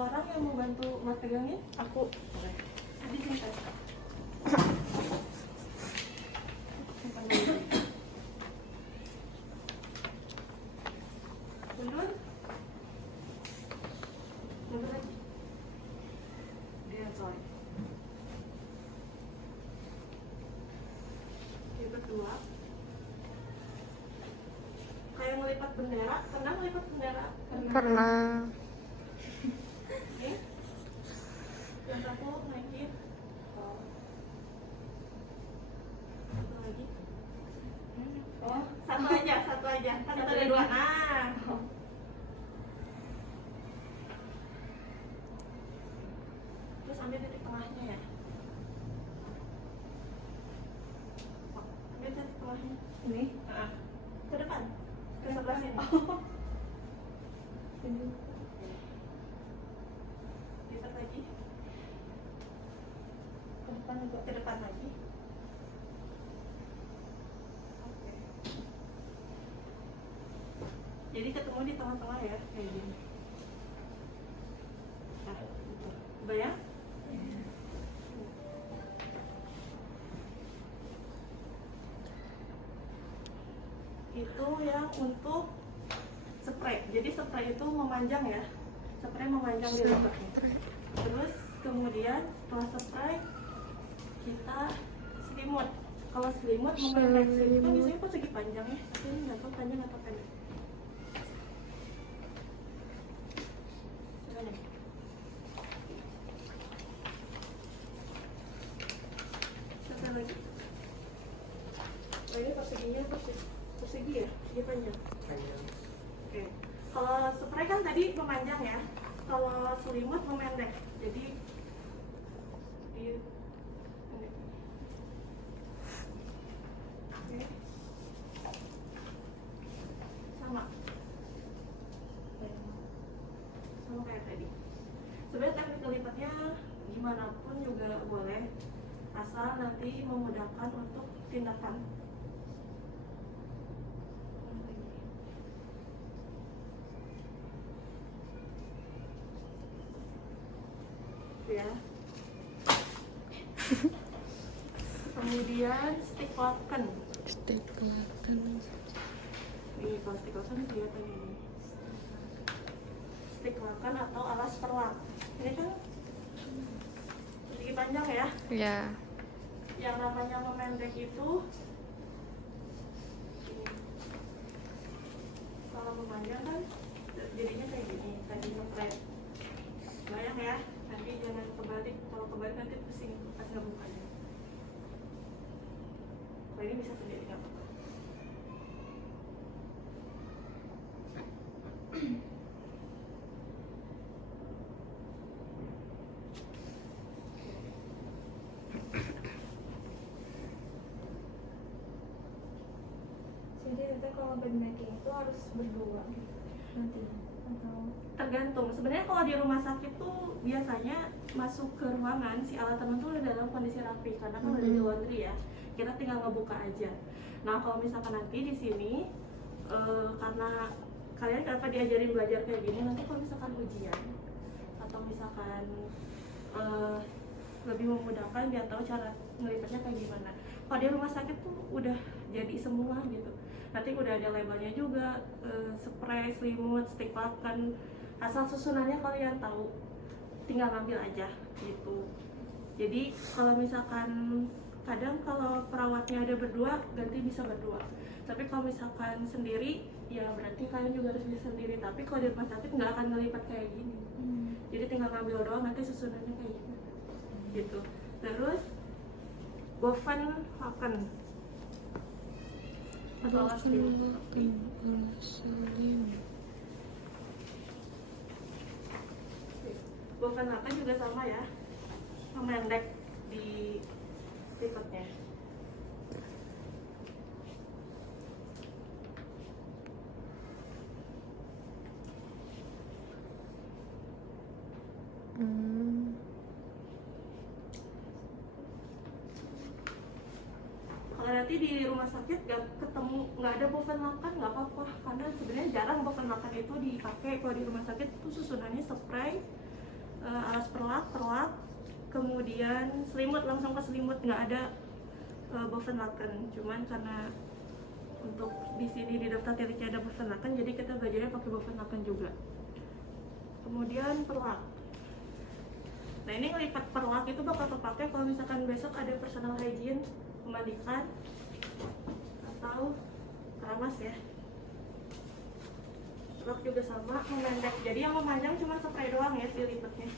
orang yang mau bantu buat pegangin? Aku. Boleh. Tadi sini tes. Mundur. Mundur lagi. Dia sorry. Yang kedua. Kayak ngelipat bendera, pernah ngelipat bendera? Pernah. Oke. Yang satu naikin. Oh. Satu lagi. Oh, satu aja, satu aja. Kan itu ada dua. Nah. Terus ambil titik tengahnya ya. Ambil titik tengahnya. Ini. Nah. Ke depan. Ke sebelah sini. Ini. Lipat lagi. Ke depan juga. Ke depan lagi. Oke. Jadi ketemu di tengah-tengah ya, kayak gini. Nah, gitu. Bayang? Itu yang untuk spray. Jadi spray itu memanjang ya. Spray memanjang di lehernya. Terus kemudian setelah spray kita selimut. Kalau selimut memendek itu biasanya kok segi panjang ya. Tapi ini nggak tahu panjang atau pendek. Gimana? Satu lagi. Oh, ini perseginya persegi ya? Segi panjang. Oke. Kalau spray kan tadi memanjang ya. Kalau selimut memendek. Jadi di pendek. Oke. Sama. Sama kayak tadi. Sebenarnya teknik lipatnya gimana pun juga boleh, asal nanti memudahkan untuk tindakan. Ya. Kemudian stick locken. Stick locken. Ini kalau stick locken kelihatan ini. Stick locken atau alas perlak. Ini kan segi panjang ya. Ya. Yang namanya memendek itu ini. Kalau memanjang kan jadinya kayak gini, tadi ngepret. Bayang ya, nanti jangan kebalik. Kalau kebalik nanti pusing pas ngebukanya. Kalau ini bisa sendiri nggak apa-apa. Jadi nanti kalau bed making itu harus berdua gitu nanti atau Tergantung. Sebenarnya kalau di rumah sakit tuh biasanya masuk ke ruangan si alat teman tuh udah dalam kondisi rapi karena kan udah di laundry ya. Kita tinggal ngebuka aja. Nah kalau misalkan nanti di sini karena kalian kenapa diajarin belajar kayak gini, nanti kalau misalkan ujian atau misalkan lebih memudahkan biar tahu cara ngelipatnya kayak gimana. Kalau di rumah sakit tuh udah jadi semua gitu. Nanti udah ada labelnya juga, spray, selimut, stick locken. Asal susunannya kalian tahu, tinggal ngambil aja gitu. Jadi kalau misalkan kadang kalau perawatnya ada berdua, ganti bisa berdua. Tapi kalau misalkan sendiri, ya berarti kalian juga harus bisa sendiri. Tapi kalau di rumah sakit nggak akan ngelipat kayak gini. Jadi tinggal ngambil doang, nanti susunannya kayak gini. Gitu. Terus boven locken atau alas selimut. Boven locken juga sama ya, memendek di lipatnya. Kalau nanti di rumah sakit nggak ada boven locken, nggak apa-apa, karena sebenarnya jarang boven locken itu dipakai. Kalau di rumah sakit itu susunannya spray, alas perlak, kemudian selimut, langsung ke selimut, nggak ada bovenlaken. Cuman karena untuk di sini di daftar titiknya ada bovenlaken, jadi kita belajarnya pakai bovenlaken juga. Kemudian perlak. Nah ini ngelipat perlak itu bakal terpakai kalau misalkan besok ada personal hygiene, memandikan atau keramas ya. Perlak juga sama, memendek. Jadi yang memanjang cuma spray doang ya dilipatnya.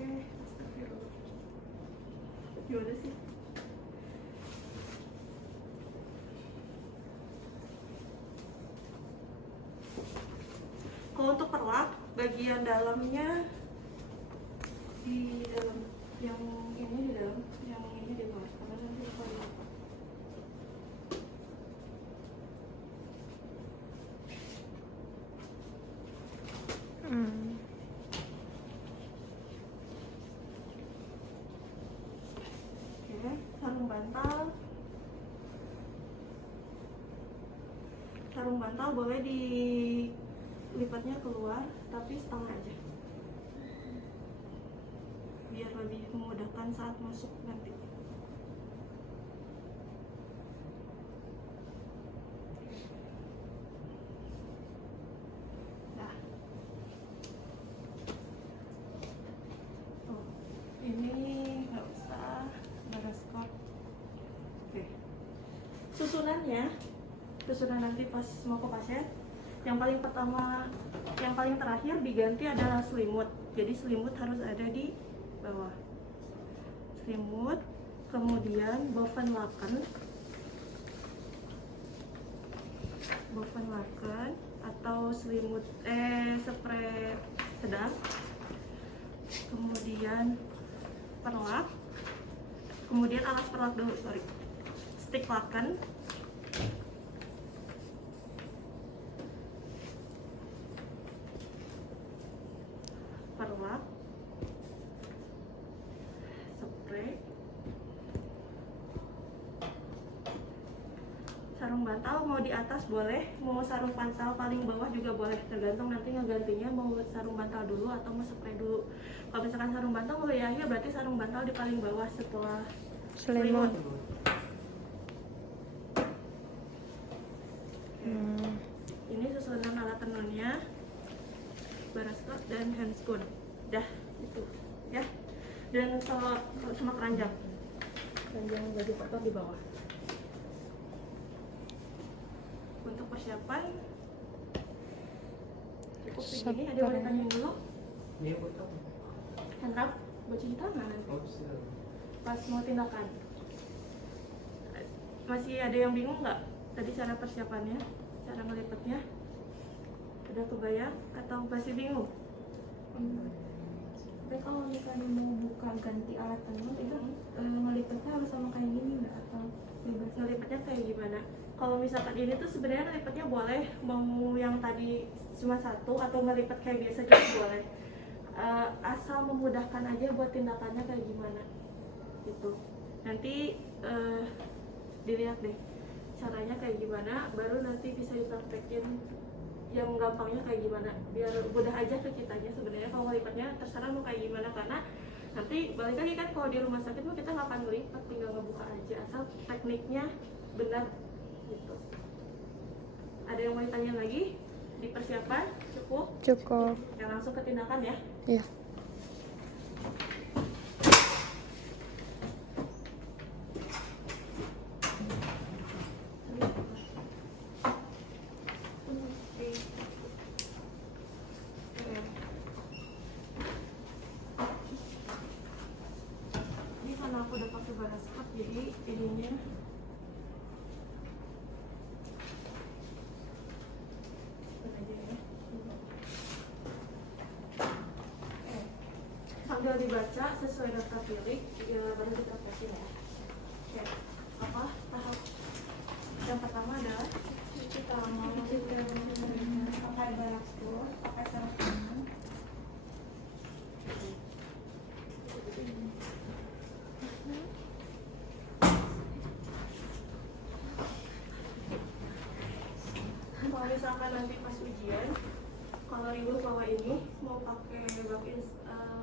Astagfirullah. Gimana sih? Kalau untuk perlak, bagian dalamnya di dalam, yang ini di dalam, yang ini di luar. Karena nanti lupa ya. Oke, sarung bantal. Sarung bantal boleh dilipatnya keluar, tapi setengah aja. Biar lebih memudahkan saat masuk nanti. Nah, oh, ini nggak usah skot. Oke, susunan nanti pas mau ke pasien, yang paling pertama, yang paling terakhir diganti adalah selimut. Jadi selimut harus ada di bawah. Selimut, kemudian bovenlaken atau selimut spray sedang, kemudian perlak, kemudian alas perlak dulu, stick laken, perlak, spray, sarung bantal mau di atas boleh, mau sarung bantal paling bawah juga boleh, tergantung nanti ngegantinya mau sarung bantal dulu atau mau spray dulu. Kalau misalkan sarung bantal mau di akhir, berarti sarung bantal di paling bawah setelah selimut. Ini susunan alat tenunnya, baraskot dan handscoon. Dah itu ya. Dan sama keranjang baju kotor di bawah. Untuk persiapan cukup segini. Ada yang mau ditanya dulu? Iya, betul. Handwrap buat cuci tangan nanti pas mau tindakan. Masih ada yang bingung nggak tadi cara persiapannya, cara ngelipetnya? Udah kebayang atau masih bingung? Tapi kalau misalnya mau buka ganti alat tenun itu ngelipetnya harus sama kayak gini nggak, atau bebas? Ngelipetnya kayak gimana? Kalau misalkan ini tuh sebenarnya ngelipetnya boleh, mau yang tadi cuma satu atau ngelipet kayak biasa juga boleh. Asal memudahkan aja buat tindakannya kayak gimana gitu. Nanti dilihat deh caranya kayak gimana, baru nanti bisa dipraktekin yang gampangnya kayak gimana, biar mudah aja ke kitanya. Sebenarnya kalau ngelipatnya terserah mau kayak gimana, karena nanti balik lagi kan kalau di rumah sakit mah kita nggak akan ngelipat, tinggal ngebuka aja asal tekniknya benar gitu. Ada yang mau ditanya lagi? Di persiapan cukup? Cukup. Yang langsung ke tindakan ya. Iya. ininya. Aja ya. Sambil dibaca sesuai daftar pilih, baru kita kasih ya. Oke, apa tahap yang pertama adalah cuci tangan, pakai barakur, pakai sarung tangan. kalau misalkan nanti pas ujian, kalau ibu bawa ini mau pakai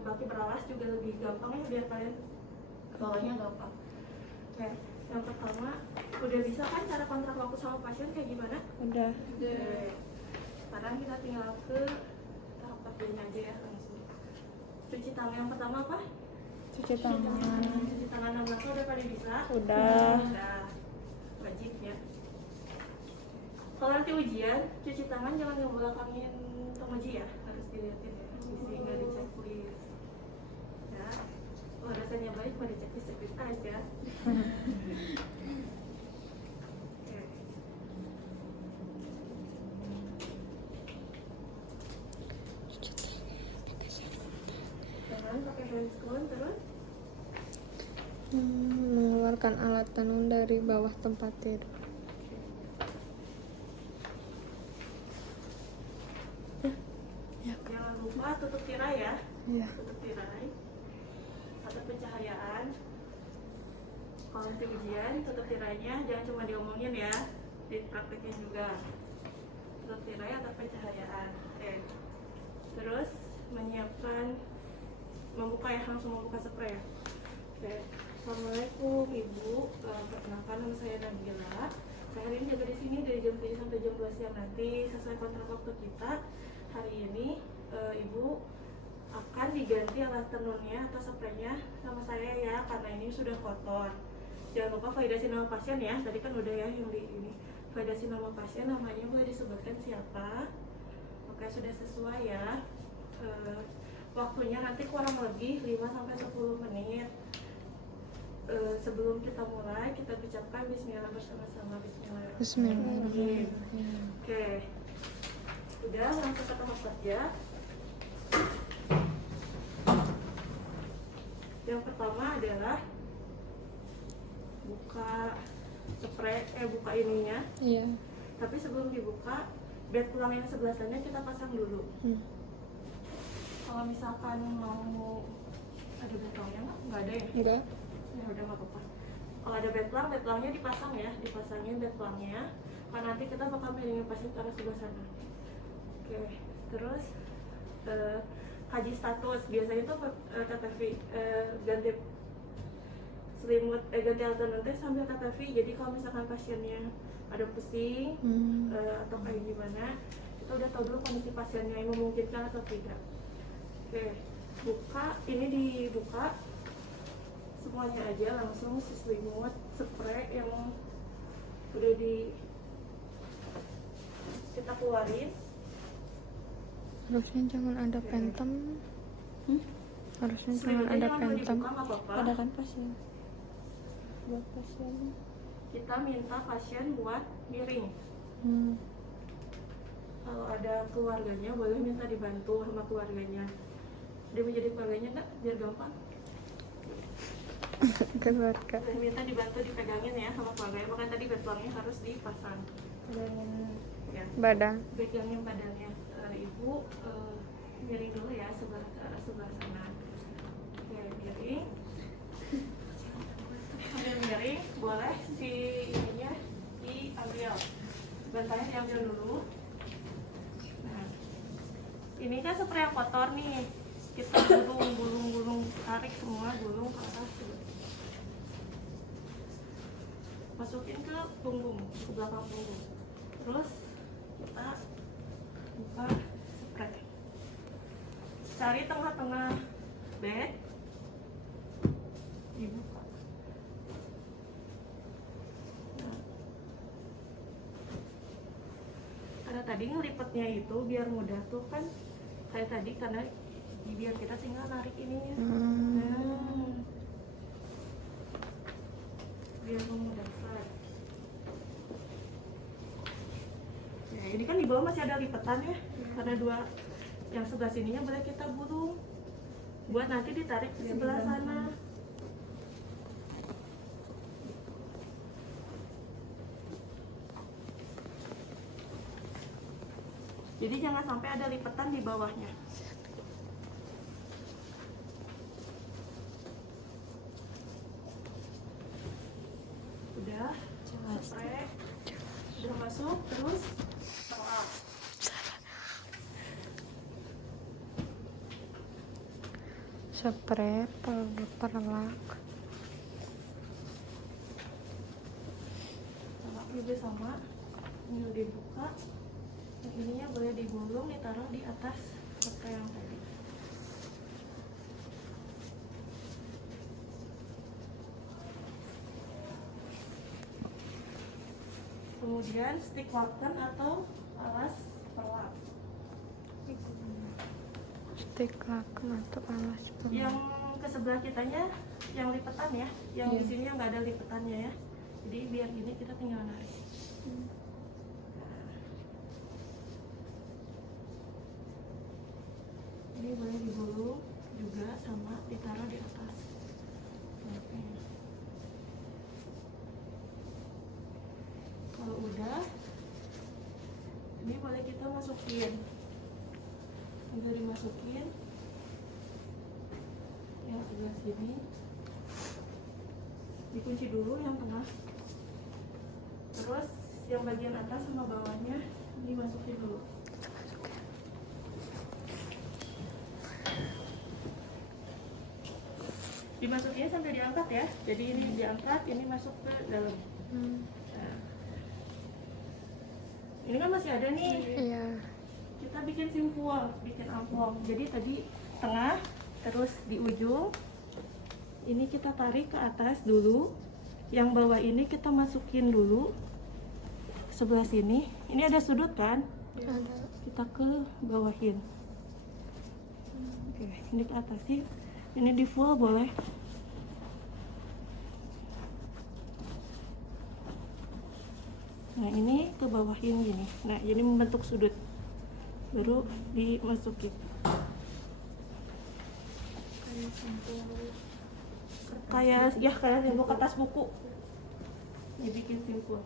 baki beralas juga lebih gampang ya biar kalian bawanya gampang. Oke, yang pertama udah bisa kan cara kontrak waktu sama pasien kayak gimana? Udah. Oke. Sekarang kita tinggal ke tahap kerjanya aja ya langsung. Cuci tangan yang pertama apa? Cuci tangan. Cuci tangan 16 udah pada bisa? Udah. Udah. Wajib ya. Kalau nanti ujian, cuci tangan jangan ngebelakangin penguji ya, harus dilihatin ya, isi nggak di checklist. Ya, kalau rasanya baik mau di checklist aja. Oke. Jangan pakai handscoon terus. Mengeluarkan alat tenun dari bawah tempat tidur. Jangan lupa tutup tirai ya. Iya. Tutup tirai atau pencahayaan. Kalau nanti ujian tutup tirainya jangan cuma diomongin ya, dipraktekin juga. Tutup tirai atau pencahayaan. Oke. Terus menyiapkan membuka ya, langsung membuka spray ya. Oke. Assalamualaikum Ibu, perkenalkan nama saya Nabila. Saya hari ini jaga di sini dari jam 7 sampai jam 12 siang nanti sesuai kontrak waktu kita. Hari ini Ibu akan diganti alat tenunnya atau spraynya sama saya ya, karena ini sudah kotor. Jangan lupa validasi nama pasien ya, tadi kan udah ya yang di ini. Validasi nama pasien, namanya boleh disebutkan siapa. Oke, sudah sesuai ya. Waktunya nanti kurang lebih 5 sampai 10 menit. Sebelum kita mulai, kita ucapkan bismillah bersama-sama. Bismillahirrahmanirrahim. Oke. Udah, langsung ke tahap kerja. Yang pertama adalah buka spray, buka ininya. Iya. Tapi sebelum dibuka, bed tulang yang sebelah sana kita pasang dulu. Kalau misalkan mau ada bed tulangnya nggak ada ya? Enggak. Ya udah nggak apa-apa. Kalau ada bed tulangnya dipasang ya, dipasangin bed tulangnya. Karena nanti kita bakal miringin pasien ke arah sebelah sana. Oke, terus kaji status biasanya tuh KTV ganti selimut ganti alat tenun sambil KTV. Jadi kalau misalkan pasiennya ada pusing atau kayak gimana, kita udah tahu dulu kondisi pasiennya yang memungkinkan atau tidak. Oke, buka ini dibuka semuanya aja langsung selimut, spray yang udah kita keluarin. Harusnya jangan ada pentem. Harusnya jangan Selimutnya ada jangan pentem. dibuka, nggak apa-apa. Ada kan pasien? Buat pasien. Kita minta pasien buat miring. Kalau ada keluarganya boleh minta dibantu sama keluarganya. Dia menjadi keluarganya nggak? Biar gampang. Keluarga. Boleh minta dibantu dipegangin ya sama keluarganya. Makanya tadi bed tulangnya harus dipasang. Pegangin ya. Badan. Pegangin badannya. Ibu miring dulu ya sebelah sana. Oke, miring. Sambil miring boleh si ininya diambil. Bantalnya diambil dulu. Nah, ini kan spray yang kotor nih. Kita gulung, tarik semua gulung ke atas. Masukin ke punggung, ke belakang punggung. Terus kita buka spray. Cari tengah-tengah bed, dibuka. Nah, karena tadi ngelipetnya itu biar mudah tuh kan kayak tadi, karena biar kita tinggal narik ininya. Nah, biar memudahkan. Ya, ini kan di bawah masih ada lipatan ya, karena dua yang sebelah sininya boleh kita gulung buat nanti ditarik ke sebelah sana. Jadi jangan sampai ada lipatan di bawahnya. Udah, spray, udah masuk, terus pelak. Spray perlak. Pelak juga sama, ini udah dibuka. Yang ininya boleh digulung, ditaruh di atas spray yang tadi. Kemudian stick water atau alas pelak. Stick lakem atau alas Yang pelak. ke sebelah kitanya yang lipetan ya, yang di sini yang nggak ada lipetannya ya. Jadi biar gini kita tinggal narik. Ini boleh digulung juga sama ditaruh di atas. Oke. Kalau udah, ini boleh kita masukin. Udah dimasukin yang sebelah sini, dikunci dulu yang tengah. Terus yang bagian atas sama bawahnya dimasukin dulu. Dimasukinnya sampai diangkat ya. Jadi ini diangkat, ini masuk ke dalam. Nah. Ini kan masih ada nih. Iya. Kita bikin simpul, bikin amplop. Jadi tadi tengah, terus di ujung. Ini kita tarik ke atas dulu. Yang bawah ini kita masukin dulu. Sebelah sini. Ini ada sudut kan? Ada. Kita ke bawahin. Oke, ini ke atas sih. Ini di full boleh. Nah ini ke bawahin gini. Nah jadi membentuk sudut. Baru dimasukin. Kayak simpul kertas buku. Dibikin simpul.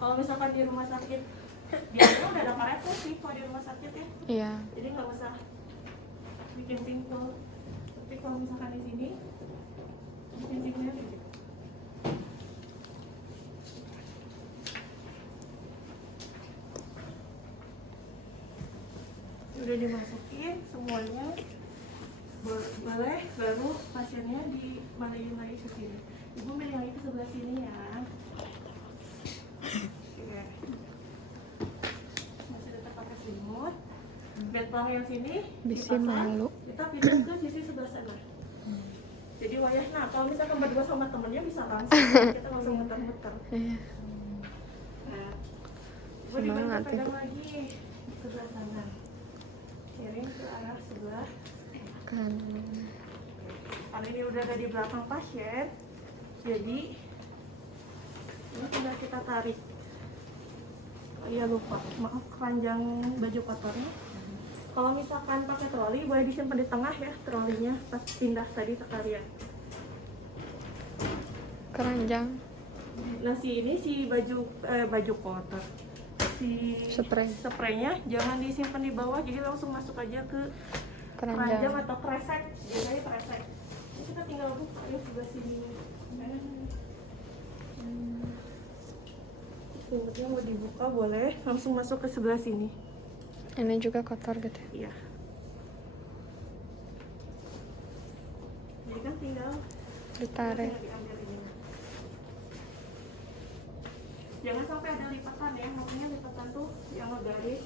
Kalau misalkan di rumah sakit, biasanya udah ada karetnya sih kalau di rumah sakit ya. Iya. Jadi nggak usah bikin simpul. Tapi kalau misalkan di sini bikin simpulnya dikit. Udah dimasukin semuanya, boleh baru pasiennya dimarahin lagi ke sini. Ibu milih lagi ke sebelah sini ya. Oke. Masih tetap pakai selimut. Bed plang yang sini Bisa dipasang, malu. kita pindah ke sisi sebelah sana. Jadi wayah, nah kalau misalkan berdua sama temennya bisa langsung, kita langsung muter-muter. Iya. Nah, gue dibantu Semangat pegang itu. lagi di sebelah sana. Miring ke arah sebelah Kan. karena ini udah ada di belakang pasien, jadi ini tinggal kita tarik. Oh iya lupa, maaf keranjang baju kotornya. Kalau misalkan pakai troli boleh disimpan di tengah ya trolinya pas pindah tadi sekalian. Keranjang. Nah si baju kotor, si Spray. spraynya jangan disimpan di bawah, jadi langsung masuk aja ke keranjang Keranjang. atau kresek, biasanya kresek. Ini kita tinggal buka ya sebelah sini. Selimutnya mau dibuka boleh, langsung masuk ke sebelah sini. Ini juga kotor gitu. Iya. Jadi kan tinggal Ditarik. diambil ini. Jangan sampai ada lipatan ya, maksudnya lipatan tuh yang garis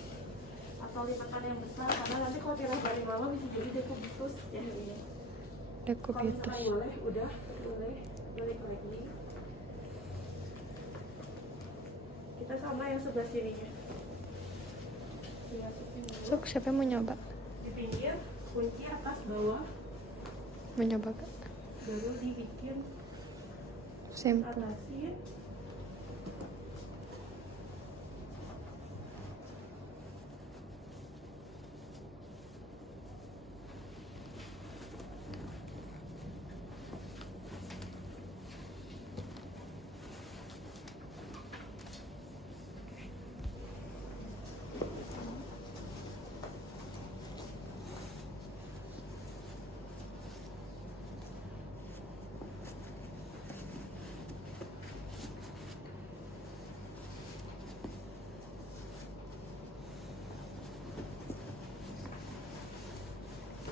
atau lipatan yang besar, karena nanti kalau tiras dari bawah bisa jadi dekubitus ya ini. Kalau Dekubitus. misalkan boleh, udah boleh balik lagi. Kita sama yang sebelah sininya. Dimasukin dulu. Sok, siapa yang mau nyoba? Di pinggir, kunci atas bawah, Mau nyoba gak? baru dibikin Simple. atasin.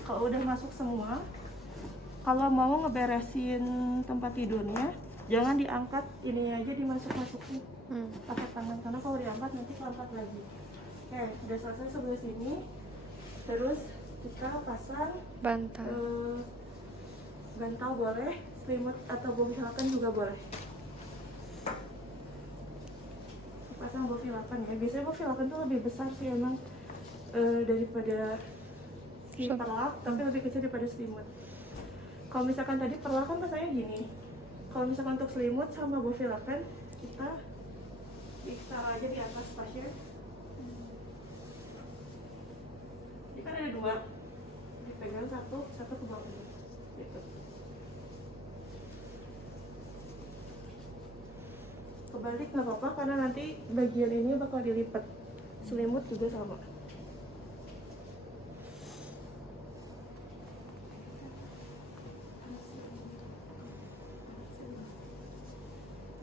Kalau udah masuk semua, kalau mau ngeberesin tempat tidurnya, jangan diangkat, ininya aja dimasuk-masukin pakai tangan, karena kalau diangkat nanti keangkat lagi. Oke, udah selesai sebelah sini. Terus kita pasang Bantal. bantal boleh, selimut atau bofilakan juga boleh. Pasang bofilakan ya. Biasanya bofilakan tuh lebih besar sih emang daripada si perlak, tapi lebih kecil daripada selimut. Kalau misalkan tadi perlak kan pasangnya gini. Kalau misalkan untuk selimut sama bofilakan, kita taruh aja di atas pasir. Ini kan ada dua, dipegang satu ke bawah gitu. Kebalik nggak apa-apa karena nanti bagian ini bakal dilipat. Selimut juga sama.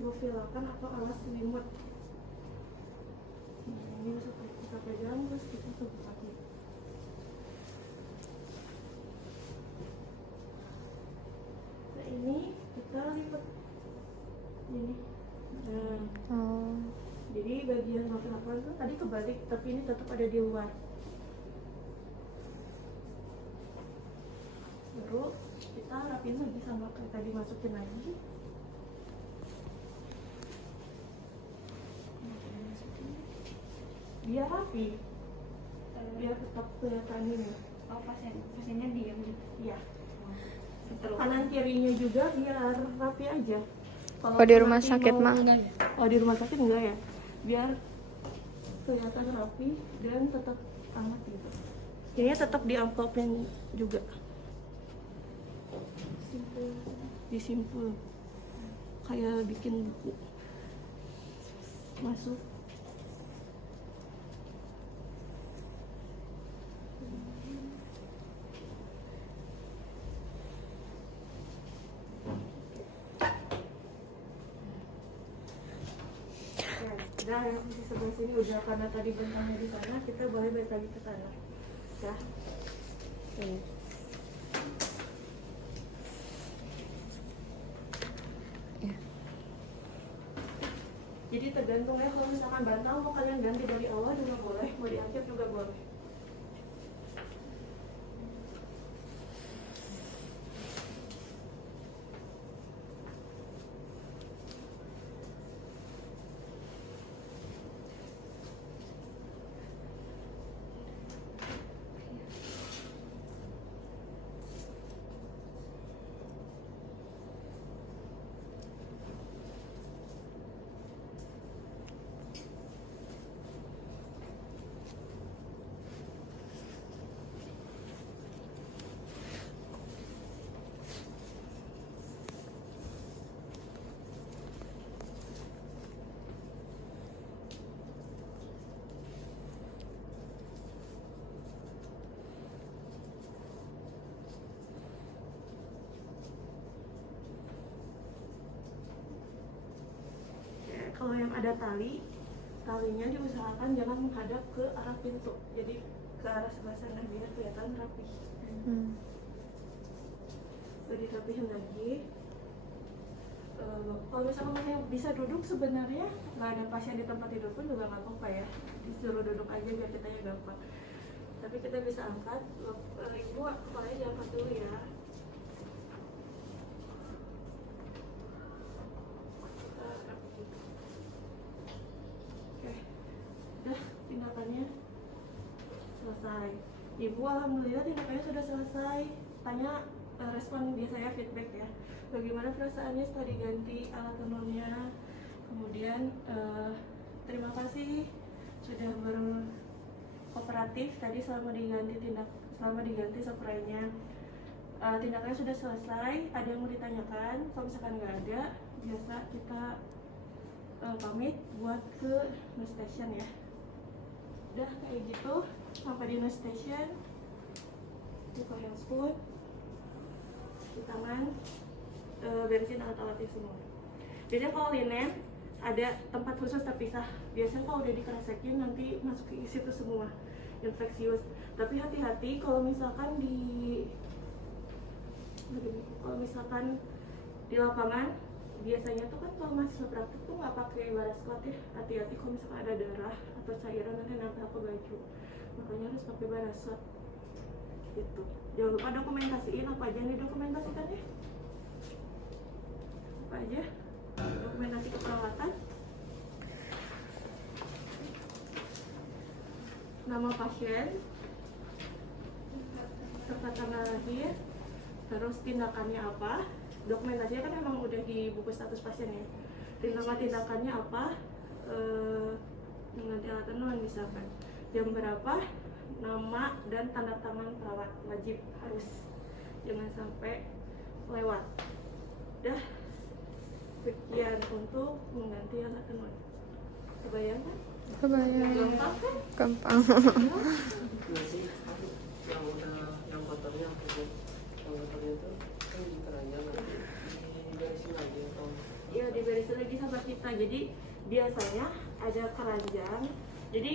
Bofilakan atau alas selimut. Ini bisa kita pegang terus kita tutup lagi. Nah ini kita lipat ini. Nah, jadi bagian bofilakan tuh tadi kebalik, tapi ini tetap ada di luar. Baru kita rapin lagi sama kayak tadi, masukin lagi. Biar rapi, biar tetap kelihatan ini. Oh, pasiennya diam gitu. Iya. Terus. Kanan kirinya juga biar rapi aja. Kalau di rumah nanti sakit mau- mah enggak ya? Oh, di rumah sakit enggak ya? Biar kelihatan rapi dan tetap hangat gitu. Ini tetap di amplopin juga. Disimpul. Kayak bikin buku. Masuk. Udah yang di sebelah sini udah, karena tadi bentangnya di sana, kita boleh balik lagi ke sana. Ya. Ini. Ya. Jadi tergantung ya, kalau misalkan bantal mau kalian ganti dari awal juga boleh, mau diangkat juga boleh. Kalau yang ada talinya diusahakan jangan menghadap ke arah pintu, jadi ke arah sebelah sana biar kelihatan rapi. Udah dirapihin lagi. Kalau misalkan masih bisa duduk, sebenarnya nggak ada pasien di tempat tidur pun juga nggak apa-apa ya, disuruh duduk aja biar kita ya gampang. Tapi kita bisa angkat. Ibu kepalanya diangkat dulu ya. Tindakannya selesai. Ibu alhamdulillah tindakannya sudah selesai. Tanya respon biasanya feedback ya, bagaimana perasaannya setelah diganti alat tenunnya. Kemudian terima kasih sudah berkooperatif tadi selama diganti spraynya. Tindakannya sudah selesai, ada yang mau ditanyakan? Kalau misalkan nggak ada, biasa kita pamit buat ke nurse station ya. Udah kayak gitu, sampai di nurse station, buka handphone, di tangan, beresin alat-alatnya semua. Jadi kalau linen ada tempat khusus terpisah. Biasanya kalau udah dikeresekin nanti masuk ke situ semua, infeksius. Tapi hati-hati kalau misalkan di lapangan, biasanya tuh kan kalau mahasiswa praktik tuh nggak pakai barasquat ya. Hati-hati kalau misalkan ada darah atau cairan nanti nempel ke baju, makanya harus pakai barasquat gitu. Jangan lupa dokumentasiin apa aja yang didokumentasikan ya. Apa aja? Dokumentasi keperawatan, nama pasien, serta tanggal lahir, terus tindakannya apa. Dokumentasinya kan memang udah di buku status pasien ya. Tindakannya apa, mengganti alat tenun misalkan, jam berapa, nama dan tanda tangan perawat wajib harus, jangan sampai lewat. Udah sekian untuk mengganti alat tenun. Kebayang kan? Kebayang. Gampang kan? Gampang. Nggak sih, yang udah yang kotornya itu kan di keranjang nanti diberesin lagi atau Iya, diberesin lagi sama kita. Jadi biasanya ada keranjang. Jadi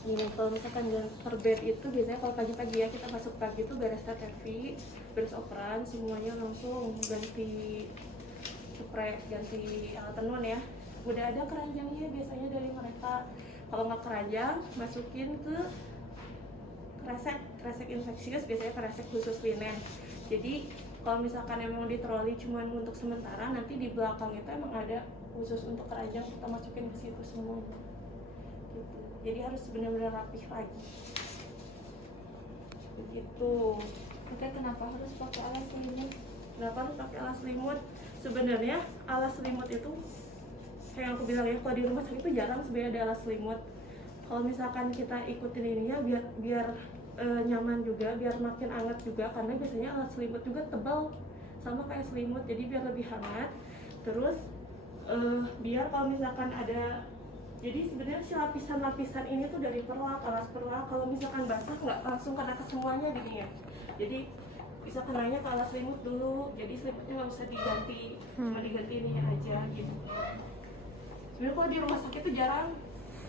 gini, kalau misalkan jam terbed itu biasanya kalau pagi-pagi ya, kita masuk pagi itu beres TTV, beres operan, semuanya langsung ganti spray, ganti alat tenun ya. Udah ada keranjangnya biasanya dari mereka. Kalau nggak keranjang, masukin ke kresek infeksius, biasanya kresek khusus linen. Jadi kalau misalkan emang di troli cuma untuk sementara, nanti di belakang itu emang ada khusus untuk keranjang, kita masukin ke situ semua gitu. Jadi harus benar-benar rapih lagi begitu. Oke, kenapa harus pakai alas selimut? Kenapa harus pakai alas selimut? Sebenarnya alas selimut itu kayak yang aku bilang ya, kalau di rumah sakit itu jarang sebenarnya ada alas selimut. Kalau misalkan kita ikutin ininya biar nyaman juga, biar makin hangat juga, karena biasanya alas selimut juga tebal sama kayak selimut, jadi biar lebih hangat. Terus biar kalau misalkan ada, jadi sebenarnya si lapisan-lapisan ini tuh dari perlak, alas perlak, kalau misalkan basah nggak langsung kena ke semuanya gini ya. Jadi bisa kenanya ke alas selimut dulu, jadi selimutnya nggak usah diganti, cuma diganti ininya aja gitu. Sebenarnya kalau di rumah sakit tuh jarang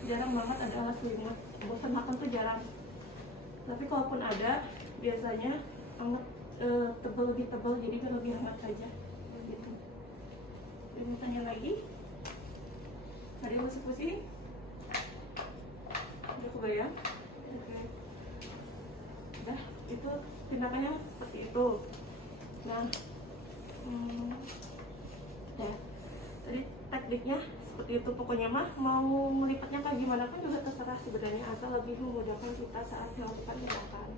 banget ada alas selimut, bosan makan tuh jarang. Tapi kalaupun ada, biasanya hangat, lebih tebal, jadi biar lebih hangat aja gitu. Mau tanya lagi? Ada yang masih pusing? Udah kebayang? Oke. Udah, itu tindakannya seperti itu. Nah, ya, tadi tekniknya seperti itu. Pokoknya mah mau melipatnya kayak gimana pun juga terserah sebenarnya, asal lebih memudahkan kita saat melakukan tindakan.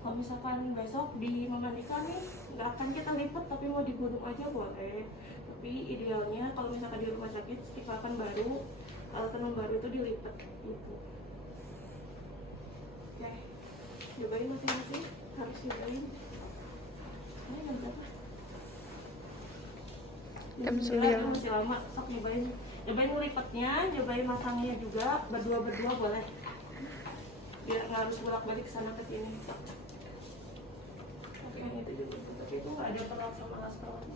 Kalau misalkan besok di memandikan nih, nggak akan kita lipat tapi mau digunung aja boleh. Tapi idealnya kalau misalkan di rumah sakit setipakan baru, alat tenun baru itu dilipat gitu. Oke, cobain masing-masing, harus cobain. Ini jam berapa? Jam 9. Masih lama, sok nyobain ngelipatnya, nyobain masangnya juga, berdua boleh, biar nggak harus bolak-balik sana ke sini. Tapi yang itu juga, tapi itu nggak ada peralatan sama alas perawat.